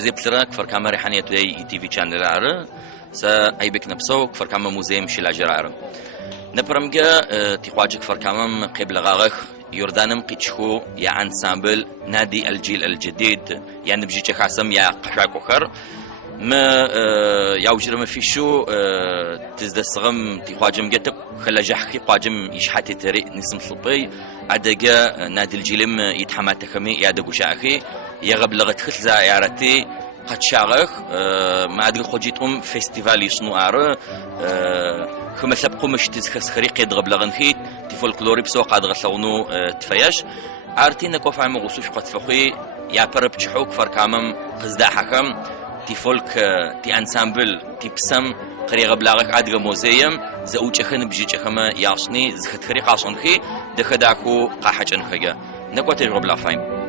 بزي بتلرا كفر كاميرا حنية تودي تي في channel عرا سا أي بك نبصو كفر كاميرا موزيم شيل عرا نبرمجا تقواج كفر كاميرا قبل غاغخ يوردانم قيتشخو يا عن سامبل نادي الجيل الجديد يعني بجيتش خاسم يا قشاك وخر ما يوجر ما في شو تزدسغم تقواجم جتك خلا جحكي قواجم يشحتي تري نسم طلبي عدجا نادي الجيلم يتحمات خمي يادقو شاخي يغب لغت خل زائرتي قد شاغخ ما أدري خجيتهم فيستيفال يصنو عرا خم سبقو مش تزخس خريق يدغب لغنخيت تفولكلوري بسوق قاد غسونو تفياش عرتينا كوف عم غسوش قد فخي يا برب تشحوك فركامم قزدا حكم تفولك تي انسامبل تبسم قريغ بلاغك عدغ موزيم زوجة خن بجيجة خما ياشني زخت خريق عشان خي دخداكو قاحجن خيا نكو تجرب لا فاهم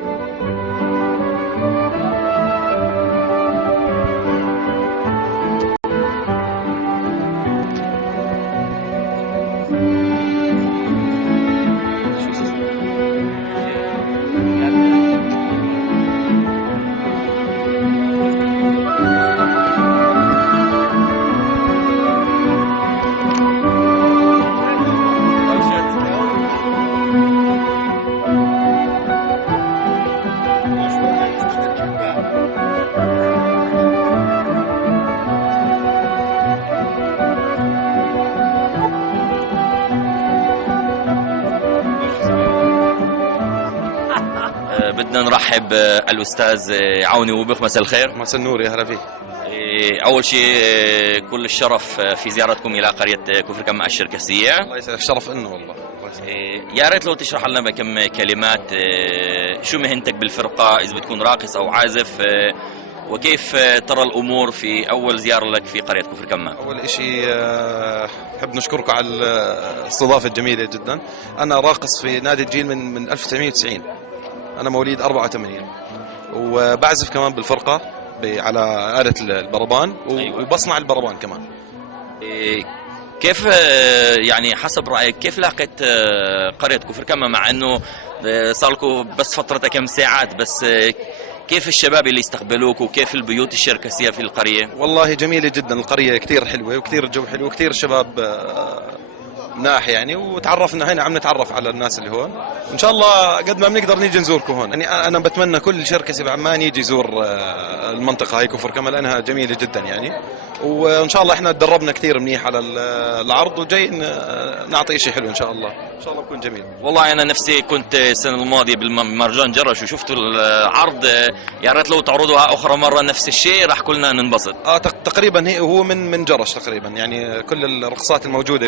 بدنا نرحب الأستاذ عوني وبخ. مساء الخير. مساء النور، يا هلا فيك. أول شيء كل الشرف في زيارتكم إلى قرية كفر كماء الشركسية. الله يسعدك، شرف إنه والله. يا ريت لو تشرح لنا بكم كلمات شو مهنتك بالفرقة، إذا بتكون راقص أو عازف، وكيف ترى الأمور في أول زيارة لك في قرية كفر كماء؟ أول شيء أحب نشكركم على الاستضافة الجميلة جدا. أنا راقص في نادي الجيل من 1990. أنا مواليد 84 وبعزف كمان بالفرقة على آلة البربان وبصنع البربان كمان. كيف يعني حسب رأيك كيف لاقيت قرية كفر كماء، مع أنه صار لكم بس فترة كم ساعات بس، كيف الشباب اللي يستقبلوك وكيف البيوت الشركسية في القرية؟ والله جميلة جدا القرية، كتير حلوة وكتير الجو حلو وكتير الشباب مناح يعني، وتعرفنا هنا، عم نتعرف على الناس اللي هون، وإن شاء الله قد ما بنقدر نيجي نزوركم هون. يعني أنا بتمنى كل شركسي بعمان يجي يزور المنطقة هاي كفر كماء لأنها جميلة جدا يعني، وإن شاء الله إحنا تدربنا كتير منيح على العرض وجاي نعطي شيء حلو إن شاء الله. إن شاء الله بكون جميل. والله أنا نفسي كنت السنة الماضية بالمهرجان جرش وشفت العرض، يا ريت لو تعرضوها أخرى مرة نفس الشيء راح كلنا ننبسط. تقريبا هو من جرش تقريبا يعني، كل الرقصات الموجودة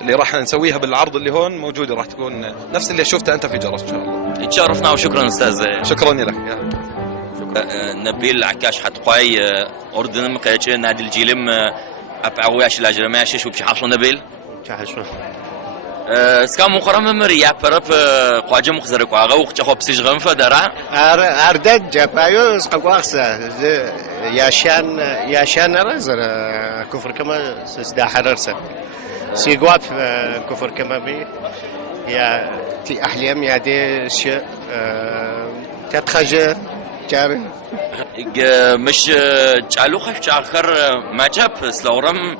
اللي راح نسويها بالعرض اللي هون موجودة، راح تكون نفس اللي شفتها أنت في جرش إن شاء الله. تشرفنا وشكرا أستاذ. شكرا لك. نبيل عكاش حتقاي أردن مقيتش نادي الجيلم أبعوياش لاجرماش شو بشحاش نبيل شحشو سكام مقرم مريا برب قواجه مخزرك واغا وقت خو بسجغم فدرا أردد جبايو سقواخس ياشان رزر كفر كما سدا حررسه سيقواب كفر كما بي يا تي أحلام يا دي شيء تتخجر جاري مش جعلو خش آخر ما جاب سلورم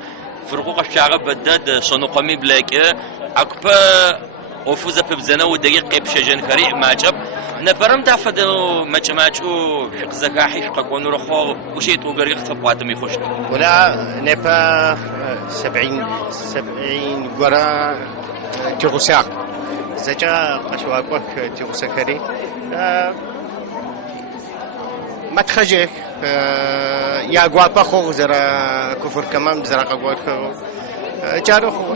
فرقو خش آخر بدد شنو قمي بلاك أكبر وفوز ببزنا ودقيق بشجن خريق ما جاب نبرم دافدو ماجو حق زكاحي حق قونو رخو وشيء توقريق تبواتم يخش ولا نبا 70 قرا تغساق زجا قشواقك تغسكري ما تخجك يا قوات بخو زرا كفر كمان زرا قوات جارو خو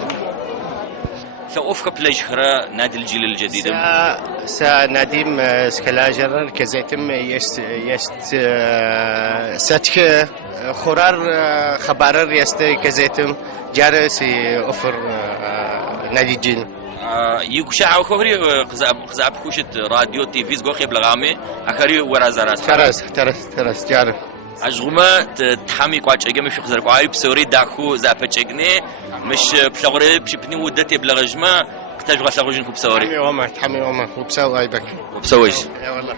سأوفق بلاش خرا نادي الجيل الجديد سا ناديم سكلاجر كزيتم يست ساتك خرار خبرر يست كزيتم جارسي أوفر نادي الجيل يكشع وخبري قزاب كوشت راديو تي في زغو خيب لغامي أخري ورازارات ترس جارب أجمع تحمي قاش أجمع في خزر قارب سوري داخو زابتشجني مش بشغري بشبني ودتي بلغجمة كتاج غسل غجن كوب سوري تحمي وما وبسوي أيبك وبسويش يا والله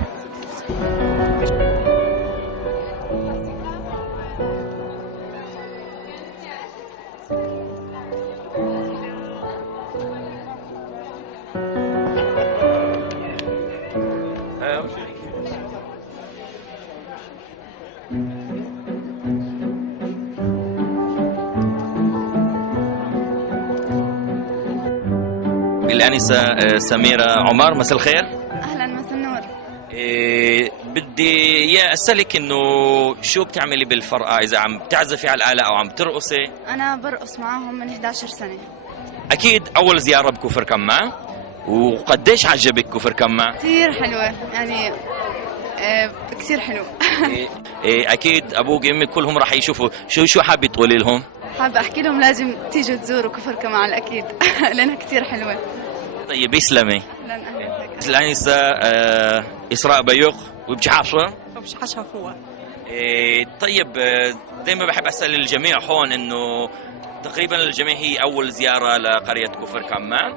بالآنسة سميرة عمر. مساء الخير. اهلا، مساء النور. بدي اسالك انه شو بتعملي بالفرقه، اذا عم بتعزفي على الاله او عم ترقصي؟ انا برقص معاهم من 11 سنه. اكيد اول زياره بكفر كمع، وقديش عجبك كفر كمع؟ كثير حلوه يعني، كثير حلو. اكيد ابوك وامك كلهم راح يشوفوا. شو حابه تقولي لهم؟ حابه احكي لهم لازم تيجوا تزوروا كفر كمال اكيد. لانها كثير حلوه. طيب يسلمي. لن أهلك. الانسه اسراء بيوق وبجحافه. وبشحشحوا. طيب دائما بحب اسال الجميع هون انه تقريبا الجميع هي اول زياره لقريه كفر كمع.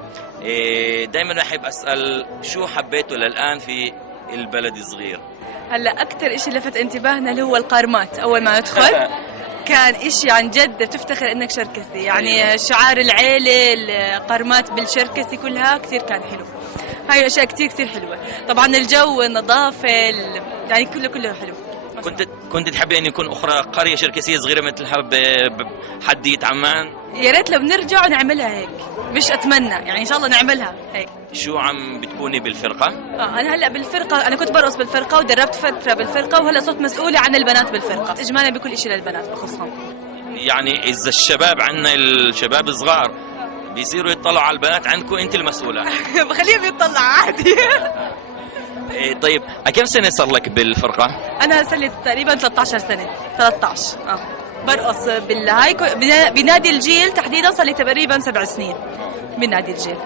دائما بحب اسال شو حبيته للان في البلد الصغير؟ هلا اكثر شيء لفت انتباهنا اللي هو القارمات اول ما ندخل. كان شيء عن جد تفتخر انك شركسي، يعني شعار العيله، القارمات بالشركسي كلها كثير كان حلو. هاي الاشياء كثير كثير حلوه. طبعا الجو، النظافه، يعني كله حلو. كنت تحبي ان يكون اخرى قريه شركسيه صغيره مثلها بحديه عمان؟ يا ريت لو بنرجع ونعملها هيك، مش اتمنى يعني ان شاء الله نعملها هيك. شو عم بتكوني بالفرقه؟ انا هلا بالفرقه، انا كنت برقص بالفرقه ودربت فتره بالفرقه، وهلا صرت مسؤوله عن البنات بالفرقه، اجمالا بكل شيء للبنات بخصهم. يعني اذا الشباب عندنا الشباب الصغار بيصيروا يطلعوا على البنات، عندكم انت المسؤوله. بخليهم يطلع عادي. طيب كم سنه صار لك بالفرقه؟ انا صار لي تقريبا 13 سنه. 13 برقص بنادي الجيل تحديدا، صار لي تقريبا 7 سنين بنادي الجيل.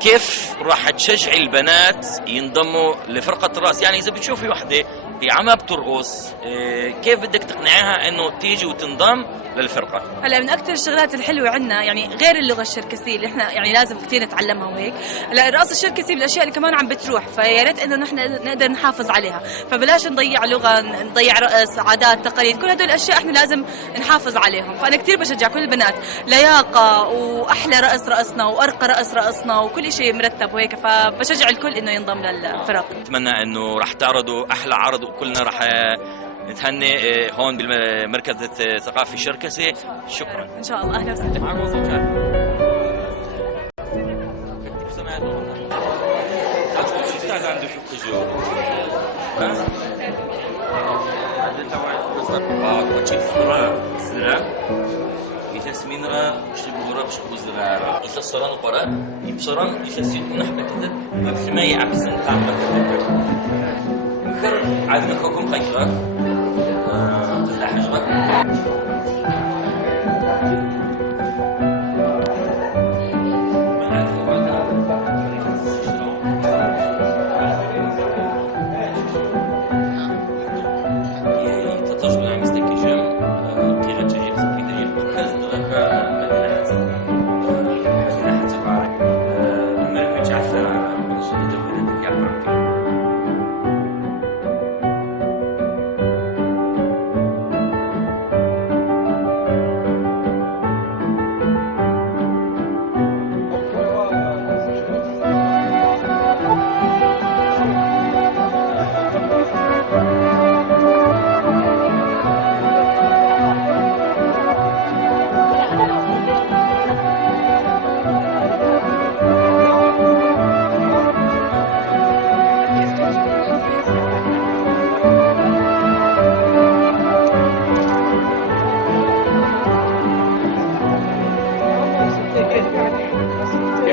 كيف راح تشجعي البنات ينضموا لفرقه الراس؟ يعني اذا بتشوفي وحده عمها بترقص، كيف بدك تقنعيها انه تيجي وتنضم للفرقه؟ هلا من اكثر الشغلات الحلوه عندنا يعني غير اللغه الشركسيه اللي احنا يعني لازم كثير نتعلمها وهيك، هلا الرقص الشركسي بالاشياء اللي كمان عم بتروح، فيا ريت انه نحن نقدر نحافظ عليها، فبلاش نضيع لغه، نضيع رقص، عادات، تقاليد، كل هدول الاشياء احنا لازم نحافظ عليهم. فانا كثير بشجع كل البنات، لياقه واحلى رقص رقصنا وارقى رقص رقصنا وكل شيء مرتب وهيك، فبشجع الكل انه ينضم للفرق. اتمنى انه راح تعرضوا احلى عرض وكلنا راح نتهنى هون بالمركز الثقافي الشركسي. شكرا. ان شاء الله. اهلا وسهلا. معك وصلت. عنده شو تجو يتسمين را شبه را بشكل زراعة يفسران القرآن يبصران يفسرون نحن كذا بحماية أحسن تعمل مكر عادنا حكم قيقرة لا حجرة.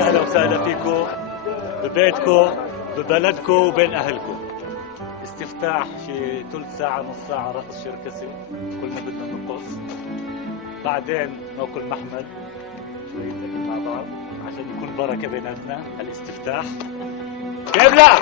اهلا وسهلا فيكم ببيتكم ببلدكم وبين اهلكم. استفتاح شي ثلث ساعه نص ساعه رقص شركسي، كلنا بدنا نرقص، بعدين ناكل محمد شويه اكل مع بعض عشان يكون بركه بيناتنا. الاستفتاح كيف لا؟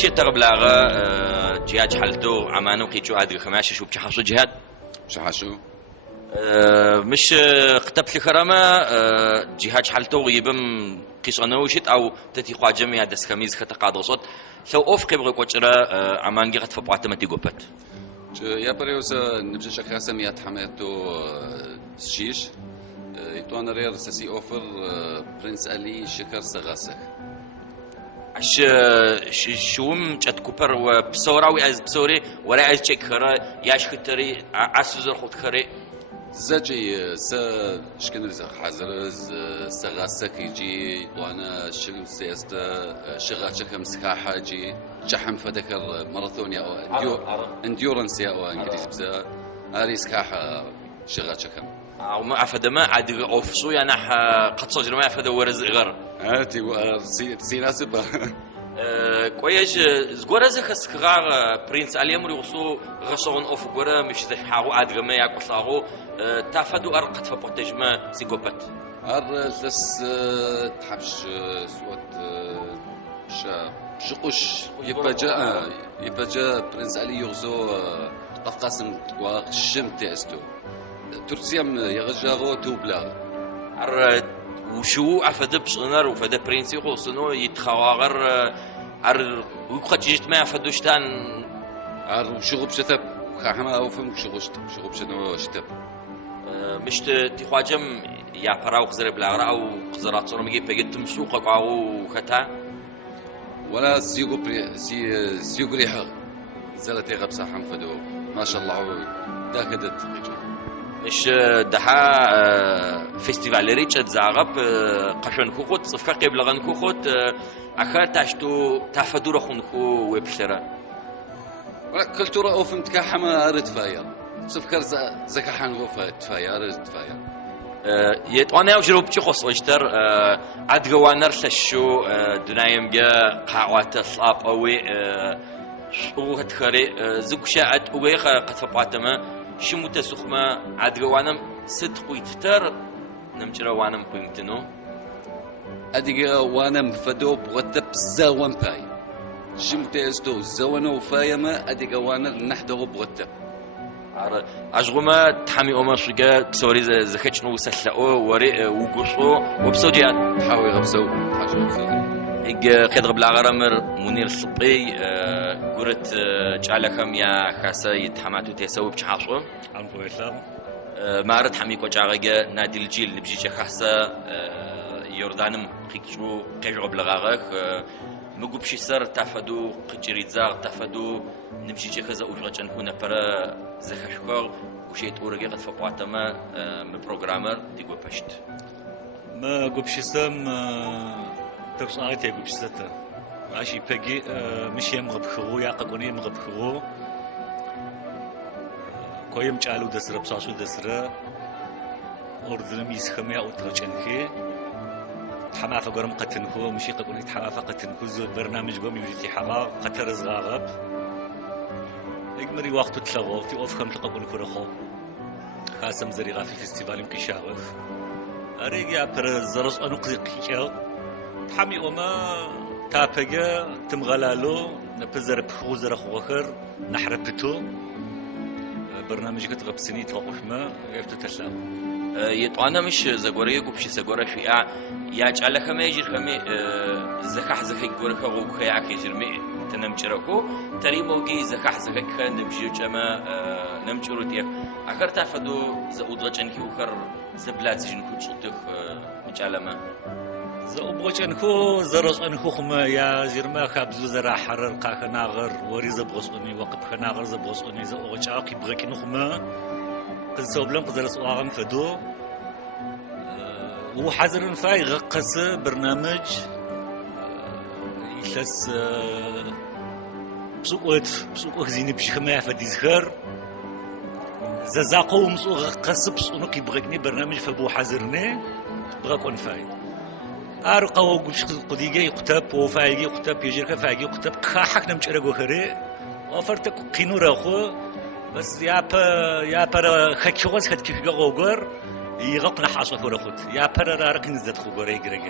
شيء تغبلاغة جهاد حالته عمانو قيتشو عاد خماشة شو بتحصو جهاد شحاشو مش قتبت الكرامة جهاد حالته يبم قيس أنا وشيت أو تتي خواجم يا دس خميس خطقاد صوت سو أوف قبل قوتشرا عمان جهاد فبعت ما تيجوبت يا بريوس نبجش خاسم يا تحميتو شيش يتوانا رير ساسي أوفر برنس علي شكر سغاسك شوم جت كوبر وبصوراوي از بصوري ولا عايز تشيك خرا ياش خطري عسوزر خد خري زاجي شكن رزق حزر سغاسك يجي وانا شغل سياستا شغاتك مسكاحة جي شحم فذكر ماراثون يا انديورنس يا انجليز بزا اريس كاحة شغاتك او ما افدما عاد اوفسو يعني قد صجر ما افد ورز غر هاتي سيناسب كويس زغورز خسخغا برنس عليم يوسو غشون اوف غورا مش تحاو ادغما ياقصاغو تافدو ارقت فبوتجما سيغوبات لس تحبش سوات شقش يبجا برنس علي يغزو قفقاسم وشم تيستو ترسيم يغجاغو توبلا وشو عفدا بشنر وفدا برنسي خوصنو يتخواغر وقت جيت ما عفدوشتان وشغو بشتب خاحما او فم شغو بشنو شتب مش تخواجم يا براو خزر بلا او خزرات صور مجي بيجت مسوق قاو ختا ولا سيغو ريحه زلتي غبصه حنفدو ما شاء الله داكدت مش دحا فيستيفال ريتشارد زعرب قشن كوخوت صفقة قبل غن كوخوت أخر تاشتو تفدور خونكو ويبشرة ولا كلتورا أوفم تكحما أرد فاير صفقة زكحان غوفا تفاير أرد فاير يتوانا وجرب تشخص وجتر عاد جوانر تشو دنايم جا قاعات الصاب أوي شو هتخري زوجشات وغير قد فبعتما شو متسخما عدوانم صدق ويتتر نمجرا وانم قيمتنو أديجا وانم فدو بغتب زوان باي شو متأستو زوانو فايما أديجا وانر نحدو بغتب أشغما تحمي أمر شجع بسوري زخيتش نو سلأو وري وقصو وبسوديات حاول غبسو حاجة غبسو خد قبل عرمر منير الصبي قرت جعلكم يا خاصة يتحماتو تيسوي بشحاصو عم فويسلام ما رد حمي كوجعجة نادي الجيل اللي بيجي خاصة يوردانم خيكشو قيجو قبل غاغك مقوب شي سر تفدو قجريت زاغ تفدو نمشي كذا وجرجن هنا برا زخشكور وشيت أورجي قد فقواتما مبروغرامر ديجو بشت ما قوب شي سم تبصارت يقوب شي ستا عشي بيجي مش يمغب خرو يعققوني يمغب خرو كويم جالو دسر بساسو دسر أردنم يسخمي أو ترجنكي حما فقرم قتنكو مشي ققولي حما فقتنكو زود برنامج قوم يوجد حما قتر زغاغب اجمري وقت تلغو تي اوف كم تقبل كرخو خاصم زريغا في فيستيفال يمكن شاغف اريغا بر زرس انو قيقيو حمي وما تابجا تمغلالو نبزر بخوزر خوخر نحربتو برنامج كتغب سني تقوشما يفتتشلاو يطعنا مش زغوري يقوب شي زغورا شيعة ياجعل خمي يجر خمي زخح زخي غورا خو خياك يجرمي تنمجركو تريموغي زخح زخي نمشي جما نمجرو ديك اخر تفدو زودغجنكي وخر زبلات جنكو تصدق مجالما زوبغجنكو زرصنكو خما يا جرما خبزو زرا حرر قاخناغر وري زبغصني وقب خناغر زبغصني زوغچاقي بغكي نخما قصوبلم قزرس واغم فدو وحذر فاي غقس برنامج يلس بسوق زيني بشخما فديزخر ززاقو مسوق غقس بسوق يبغكني برنامج فبو حذرني بغكون فاي ارقو قش قديجي يكتب وفايجي يكتب يجرك فايجي يكتب كحك نمشرغو خري وفرتك قينور اخو بس يا برا خكوز خدكي غوغر يغقنا حاصو كورخوت يا برا رارك نزت خوغر يغرغ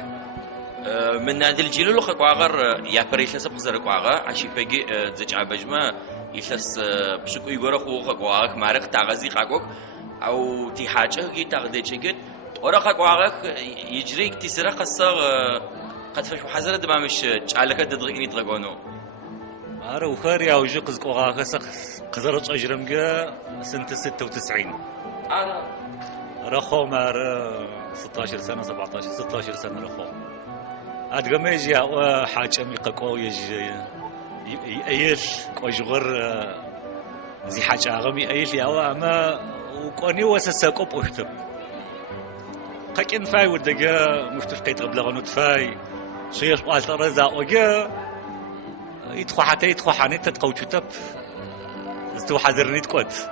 من هذا الجيل لو خك واغر يا بريش لسه بخزرك واغا عشي بيجي زج عبجما يلس بشكو يغرا خو خك واغك مارق تاغزي خاكوك او تي حاجه كي تاغدي تشكت ورا خك واغك يجريك تسرق قصه قد فش حزر دما مش تعالك تدغني تغونو أنا وخاري أو جو قزق وغاخ قزرت أجرمجا سنة 96 انا رخو مار 16 سنة 17 16 سنة رخو أدقم يجي حاجة ميقاقو يجي يأيل كوجغر زي حاجة أغمي يأيل ياوا أما وكوني وسساقو بوشتب قاكين فاي ودقا مفتف قيت غبلغنو تفاي شيش قالت رزا أوجا يتخو حتى يتخو حاني تتقوشو تب استو حذرني تقوت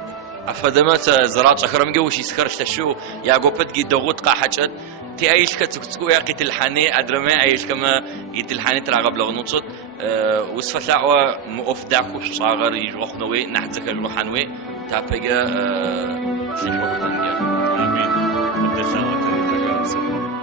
افدمت زراعه اخرم جوش يسكرش تشو يا قوبت جي دوغوت قاحجت تي ايش كتسكو يا قيت الحاني ادرمي ايش كما يتلحاني تراغب لغنوصت وسفتلاعوا مؤف داكوش صاغر يروخنوي نحتك الروحانوي تابيجا سيحوك تنجا آمين. قد ساوت